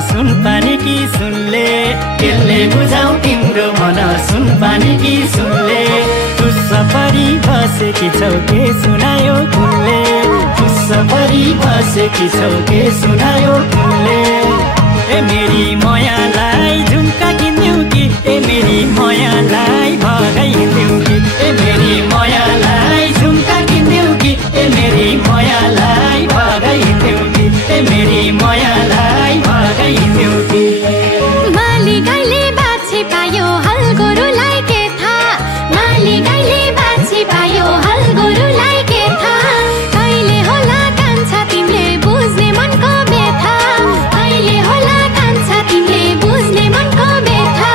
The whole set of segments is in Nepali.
सुन पानी कि सुनले त्यसले बुझाउ तिम्रो मन सुन पानी कि सुनले तुस्स परी बसेकी छौ के सुनायो कुनले तुस्स परी बसेकी छौ के सुनायो कुनले ए मेरी मायालाई झुम्का किन्यौ कि ए मेरी मायालाई भगाइदियौ कि ए मेरी मायालाई झुम्का किन्यौ कि ए मेरी मायालाई भगाइदियौ कि ए मेरी मायालाई भगाइदियौ कि माली गाईले बाछी पायो हल गोरुलाई के थाहा माली गाईले बाछी पायो हल गोरुलाई के थाहा कहिले होला कान्छा तिमीले बुझ्ने मनको व्यथा कहिले होला कान्छा तिमीले बुझ्ने मनको व्यथा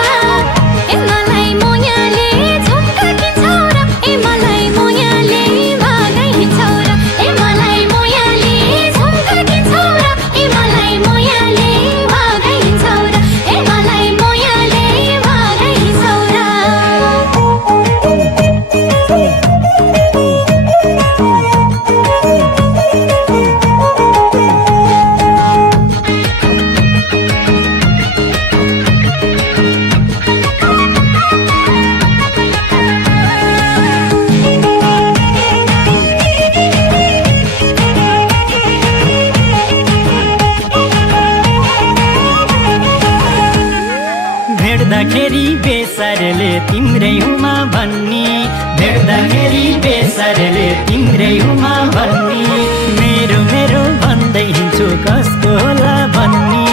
ए मलाई मोयाले झुम्का किन्छौ र ए मलाई मोयाले भगाइन्छौ र ए मलाई मोयाले झुम्का किन्छौ र ए मलाई मोयाले भगाइन्छौ र ए मलाई मोयाले भगाइन्छौ र भेट्दाखेरि बेसारले तिम्रै हुमा भन्नी भेट्दाखेरि बेसारले तिम्रै हुमा भन्नी मेरो मेरो भन्दै हिँड्छु कसको होला भन्नी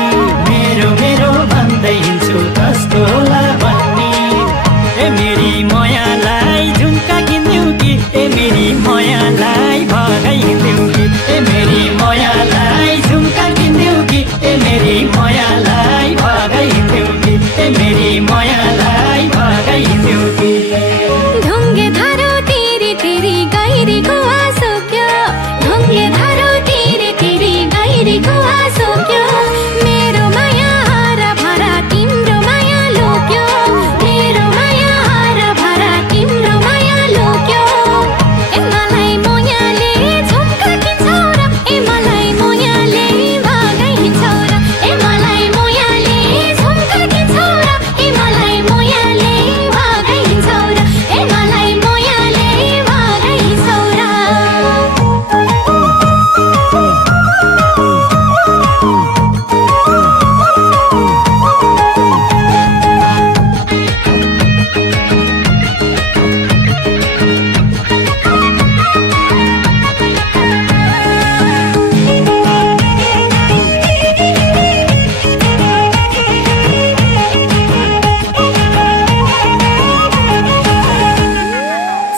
मेरो मेरो भन्दै हिँड्छु कसको होला भन्नी ए मेरी मायालाई झुम्का किन्यौ कि ए मेरी मायालाई भगाइदियौ कि ए मेरी मायालाई झुम्का किन्यौ कि ए मेरी मायालाई भगाइदियौ कि ए मेरी मायालाई भगाइदियौ कि ढुङ्गे धारो तेरी तेरी गाईको आँसु क्या ढुङ्गे धारो तेरी तेरी गाईको आँसु क्या मेरो माया हारा भरा तिम्रो माया लोक्यो मेरो माया हारा भरा तिम्रो माया लोक्यो ए मलाई मोयाले झुम्का किन्छौ र ए मलाई मोयाले भगाइन्छौ र ए मलाई मोयाले झुम्का किन्छौ र ए मलाई मोयाले भगाइन्छौ र ए मलाई मोयाले भगाइन्छौ र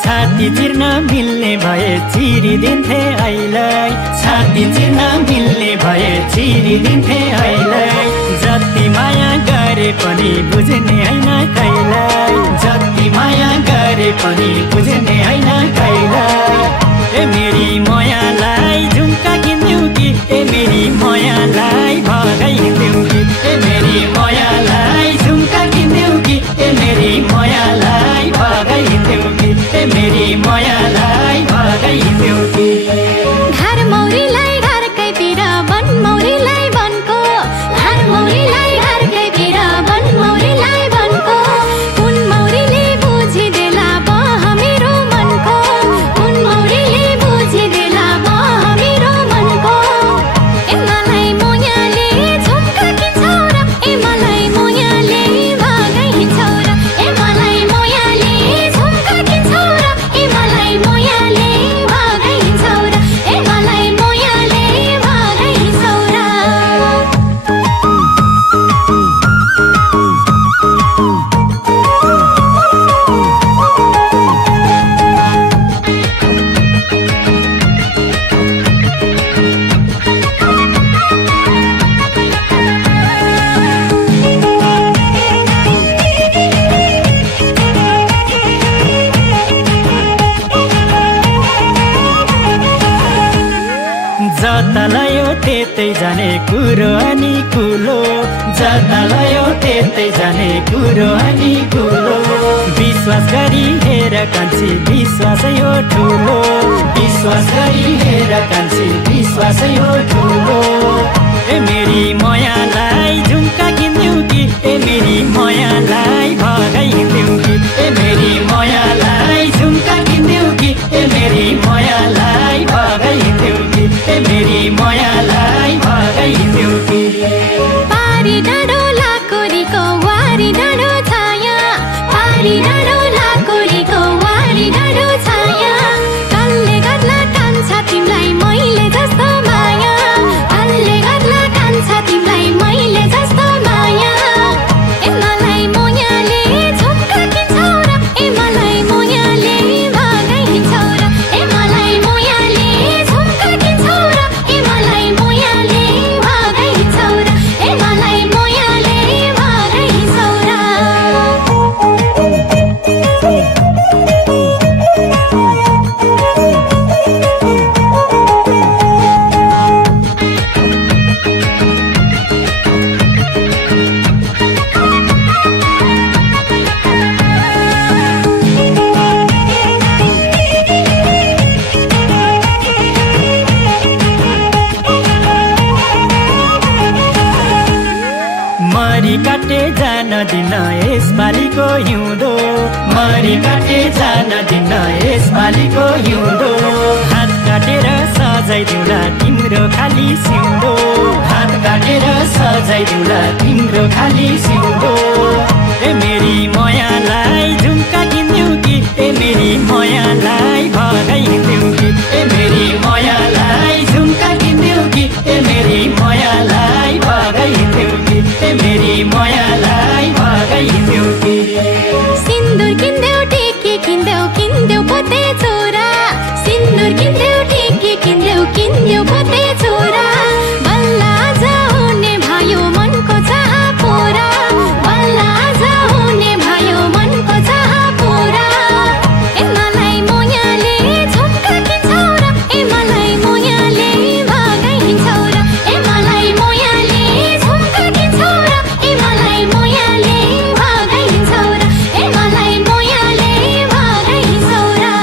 छाती चिर्न मिल्ने भए चिरिदिन्थे आइलाई छाती चिर्न मिल्ने भए चिरिदिन्थे आइलाई जति माया गरे पनि बुझ्ने हैन कहिलाई जति माया गरे पनि बुझ्ने हैन कहिलाई ए मेरी मायालाई झुम्का किन्यौ कि ए मेरी मायालाई भगाइदियौ कि ए मेरी मायालाई झुम्का किन्यौ कि ए मेरी मायालाई भगाइदियौ कि ए मेरी मायालाई भगाइदियौ कि घर मौरीलाई घरकैतिर वन मौरीलाई वनको घर मौरीलाई घरकैतिर वन मौरीलाई वनको कुन मौरीले बुझिदेला बह मेरो मनको कुन मौरीले बुझिदेला बह मेरो मनको ए मलाई मोयाले झुम्का किन्छौ र ए मलाई मोयाले भगाइन्छौ र ए मलाई मोयाले झुम्का किन्छौ र ए मलाई मोयाले भगाइन्छौ र ए मलाई मोयाले भगाइन्छौ र जता लयो त्यतै जाने कुरो अनि कुलो जता लयो त्यतै जाने कुरो अनि कुलो विश्वास गरी हेर कान्छी विश्वास यो ठुलो विश्वास गरी हेर कान्छी विश्वास यो ठुलो ए मेरी मायालाई झुम्का किन्दिउ कि ए मेरी मायालाई भगाइदिउ कि ए मेरी मायालाई झुम्का किन्दिउ कि ए मेरी मायालाई भगाइदिउ कि ए मेरी मायालाई भगाइदिउ कि पारी डाँडो लाकोरीको वारी डाँडो छाया पारी डाँडो लाकोरीको वारी डाँडो छाया कसले गर्ला कान्छा तिमीलाई मैले जस्तो माया कसले गर्ला कान्छा तिमीलाई मैले जस्तो माया ए मलाई मोयाले झुम्का किन्छौ र ए मलाई मोयाले भगाइन्छौ र ए मलाई मोयाले झुम्का किन्छौ र ए मलाई मोयाले भगाइन्छौ र ए मलाई मोयाले भगाइन्छौ र मरी काटे जान दिन यसपालिको हिउँदो मरी काटे जान दिन यसपालिको हिउँदो हात काटेर सजाइदिउँला तिम्रो खाली सिउँदो हात काटेर सजाइदिउँला तिम्रो खाली सिउँदो ए मेरी मायालाई झुम्का किन्दिउ कि ए मेरी मायालाई भगाइदिउ कि ए मेरी मायालाई झुम्का किन्दिउ कि ए मेरी मायालाई भगाइदिउ कि ए मेरी मायालाई भगाइदिउ कि सिन्दुर किन्देऊ टिकी किन्देऊ किन्देऊ पोते छोरा सिन्दुर किन्देऊ टिकी किन्देऊ किन्देऊ पोते छोरा बल्ल आज हुने भयो मनको चाह पूरा बल्ल आज हुने भयो मनको चाह पूरा ए मलाई मोयाले झुम्का किन्छौ र ए मलाई मोयाले भगाइन्छौ र ए मलाई मोयाले झुम्का किन्छौ र ए मलाई मोयाले भगाइन्छौ र ए मलाई मोयाले भगाइन्छौ र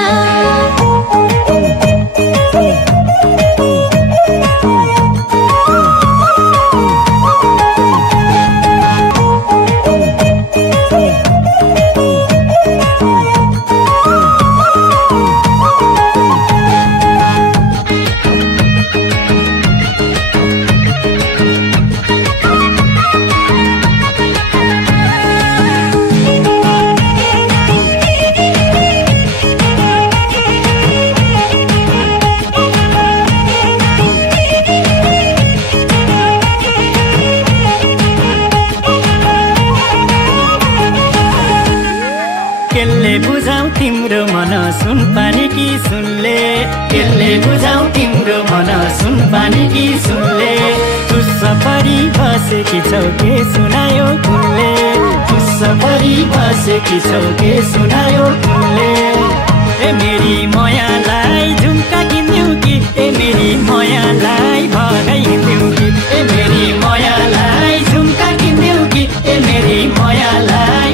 केले बुझाउ तिम्रो मन सुन पानी कि सुनले केले बुझाउ तिम्रो मन सुन पानी कि सुनले तुस्स परी बसेकी छौ के सुनायो कुनले तुस्स परी बसेकी छौ के सुनायो कुनले ए मेरी मायालाई झुम्का किन्दिउ कि ए मेरी मायालाई भगाइदिउ कि ए मेरी मायालाई झुम्का किन्दिउ कि ए मेरी मायालाई